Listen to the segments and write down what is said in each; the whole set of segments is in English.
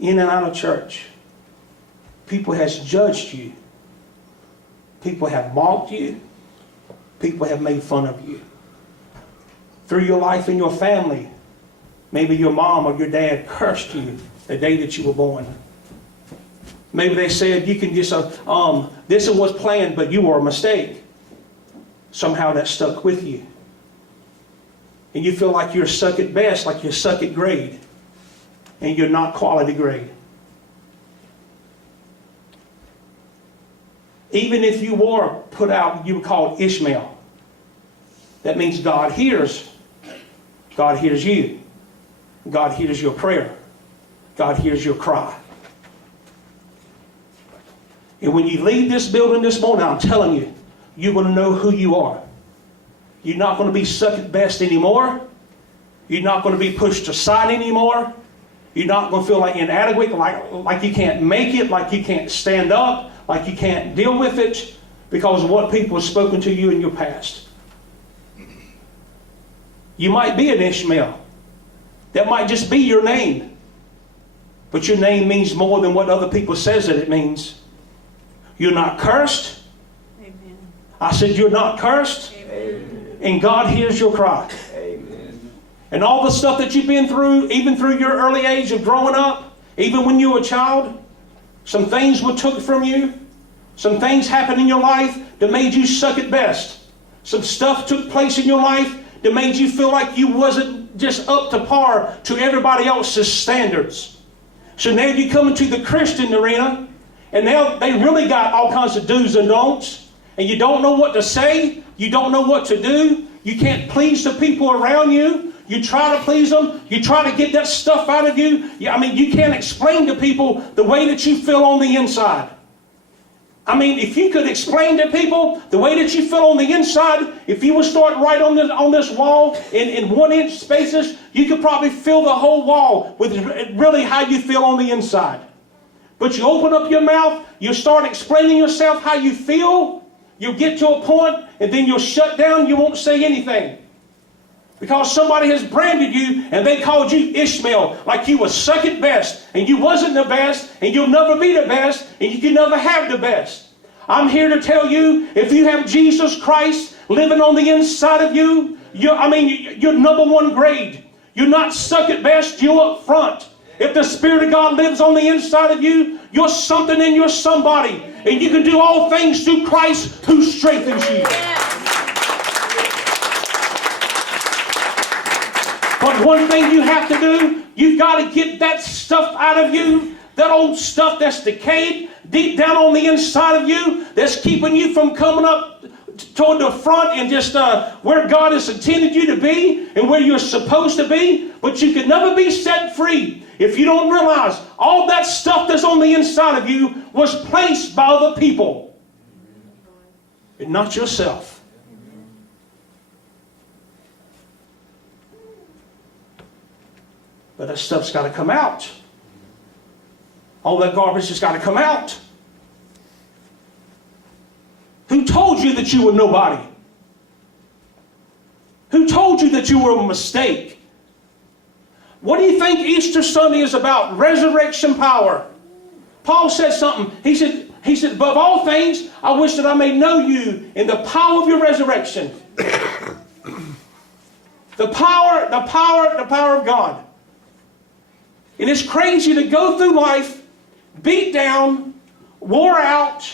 in and out of church, people has judged you. People have mocked you. People have made fun of you. Through your life and your family, maybe your mom or your dad cursed you the day that you were born. Maybe they said you can just, this was planned, but you were a mistake. Somehow that stuck with you. And you feel like you're suck at best, like you're suck at grade. And you're not quality grade. Even if you were put out, you were called Ishmael. That means God hears. God hears you. God hears your prayer. God hears your cry. And when you leave this building this morning, I'm telling you, you're going to know who you are. You're not going to be suck at best anymore. You're not going to be pushed aside anymore. You're not going to feel like inadequate, like you can't make it, like you can't stand up, like you can't deal with it because of what people have spoken to you in your past. You might be an Ishmael. That might just be your name. But your name means more than what other people says that it means. You're not cursed. Amen. I said you're not cursed. Amen. And God hears your cry. Amen. And all the stuff that you've been through, even through your early age of growing up, even when you were a child, some things were took from you. Some things happened in your life that made you suck at best. Some stuff took place in your life that made you feel like you wasn't just up to par to everybody else's standards. So now you come into the Christian arena, and now they really got all kinds of do's and don'ts, and you don't know what to say, you don't know what to do, you can't please the people around you, you try to please them, you try to get that stuff out of you. You can't explain to people the way that you feel on the inside. If you could explain to people the way that you feel on the inside, if you would start right on this wall in 1 inch spaces, you could probably fill the whole wall with really how you feel on the inside. But you open up your mouth, you start explaining yourself how you feel, you'll get to a point, and then you'll shut down, you won't say anything. Because somebody has branded you and they called you Ishmael, like you were suck at best, and you wasn't the best, and you'll never be the best, and you can never have the best. I'm here to tell you, if you have Jesus Christ living on the inside of you, you're number one grade. You're not suck at best, you're up front. If the Spirit of God lives on the inside of you, you're something and you're somebody. And you can do all things through Christ who strengthens you. But one thing you have to do, you've got to get that stuff out of you, that old stuff that's decayed, deep down on the inside of you, that's keeping you from coming up toward the front and just where God has intended you to be and where you're supposed to be. But you can never be set free if you don't realize all that stuff that's on the inside of you was placed by other people and not yourself. But that stuff's got to come out. All that garbage has got to come out. Who told you that you were nobody? Who told you that you were a mistake? What do you think Easter Sunday is about? Resurrection power. Paul said something. He said, above all things, I wish that I may know you in the power of your resurrection. The power of God. And it's crazy to go through life beat down, wore out,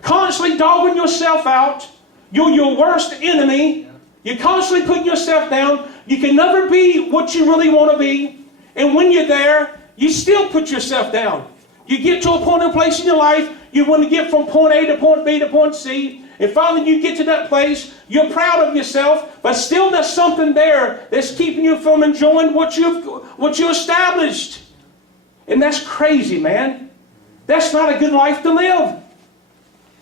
constantly dogging yourself out. You're your worst enemy. You're constantly putting yourself down. You can never be what you really want to be. And when you're there, you still put yourself down. You get to a point in place in your life, you want to get from point A to point B to point C. And finally you get to that place, you're proud of yourself, but still there's something there that's keeping you from enjoying what you established. And that's crazy, man. That's not a good life to live.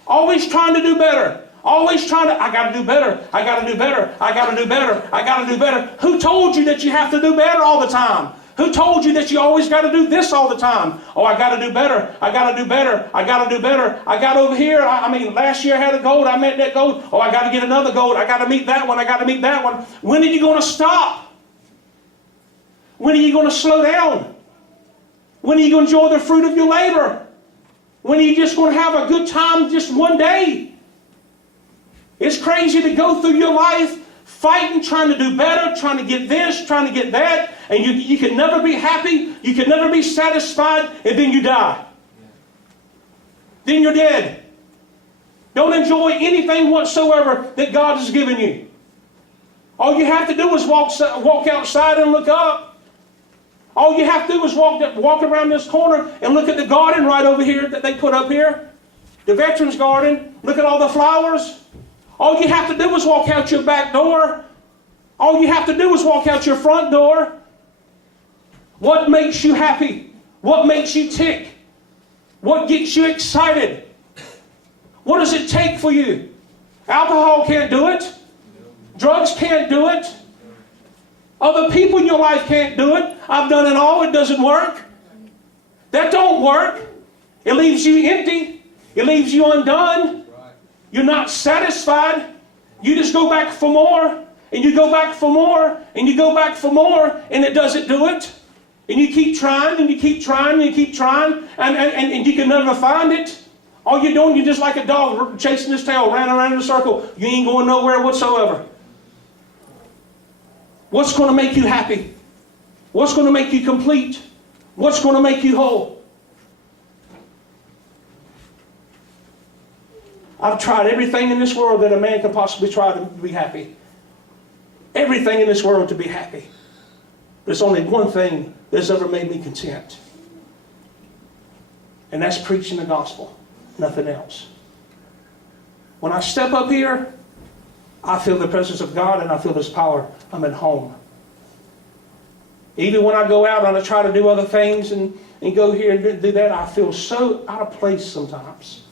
Always trying to do better. Always trying to, I got to do better. I got to do better. I got to do better. I got to do better. Who told you that you have to do better all the time? Who told you that you always got to do this all the time? Oh, I got to do better. I got to do better. I got to do better. I got over here. Last year I had a gold. I met that gold. Oh, I got to get another gold. I got to meet that one. I got to meet that one. When are you going to stop? When are you going to slow down? When are you going to enjoy the fruit of your labor? When are you just going to have a good time just one day? It's crazy to go through your life fighting, trying to do better, trying to get this, trying to get that, and you can never be happy, you can never be satisfied, and then you die. Then you're dead. Don't enjoy anything whatsoever that God has given you. All you have to do is walk outside and look up. All you have to do is walk around this corner and look at the garden right over here that they put up here. The Veterans Garden. Look at all the flowers. All you have to do is walk out your back door. All you have to do is walk out your front door. What makes you happy? What makes you tick? What gets you excited? What does it take for you? Alcohol can't do it. Drugs can't do it. Other people in your life can't do it. I've done it all. It doesn't work. That don't work. It leaves you empty. It leaves you undone. You're not satisfied. You just go back for more. And you go back for more. And you go back for more. And it doesn't do it. And you keep trying. And you keep trying. And you keep trying. And you can never find it. All you're doing, you're just like a dog chasing his tail, running around in a circle. You ain't going nowhere whatsoever. What's going to make you happy? What's going to make you complete? What's going to make you whole? I've tried everything in this world that a man could possibly try to be happy. Everything in this world to be happy. There's only one thing that's ever made me content. And that's preaching the gospel. Nothing else. When I step up here, I feel the presence of God and I feel His power. I'm at home. Even when I go out and I try to do other things and go here and do that, I feel so out of place sometimes.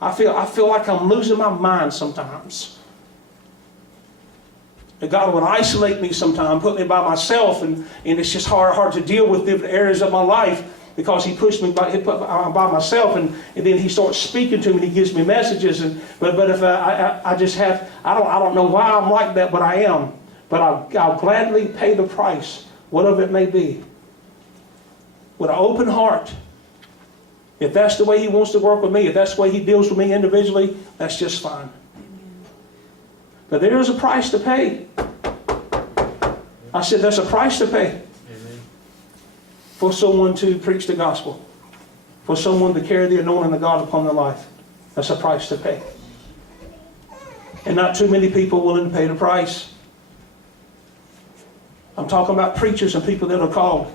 I feel like I'm losing my mind sometimes. And God would isolate me sometimes, put me by myself, and it's just hard to deal with different areas of my life because He pushed me by myself, and then He starts speaking to me and He gives me messages. But if I just have, I don't know why I'm like that, but I am. But I'll gladly pay the price, whatever it may be, with an open heart. If that's the way He wants to work with me, if that's the way He deals with me individually, that's just fine. But there is a price to pay. I said there's a price to pay. Amen. For someone to preach the gospel. For someone to carry the anointing of God upon their life. That's a price to pay. And not too many people willing to pay the price. I'm talking about preachers and people that are called.